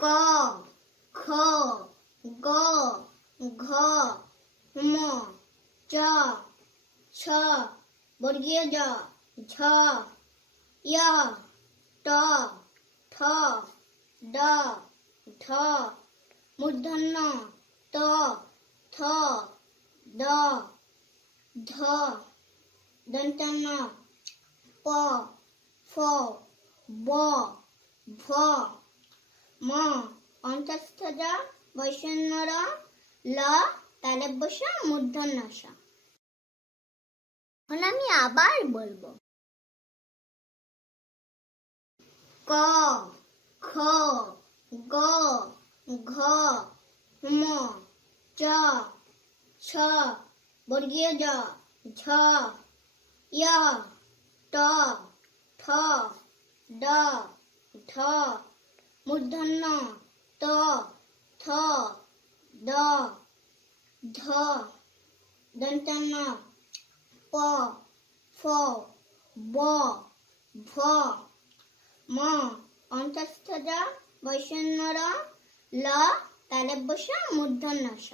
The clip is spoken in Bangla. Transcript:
ক খ গ ঘ ম চ ছ বর্গীয় জ ঝ য় ট ঠ ড ঢ মূর্ধন্য ত থ দ ধ দন্তান্ন প ফ ব ভ ম অন্তস্থ জ বৈষণ্য র ল তালব্য শ মূর্ধন্য ষ। এখন আমি আবার বলবো। ক খ গ ঘ ম চ ছ বর্গীয় জ ঝ য় ট ঠ ড ঢ মূর্ধন্য ত থ দ ধ দন্তান্ন প ফ ব ভ ম অন্তস্থ জ বৈষণ্য র ল তালব্য শ মূর্ধন্য ষ।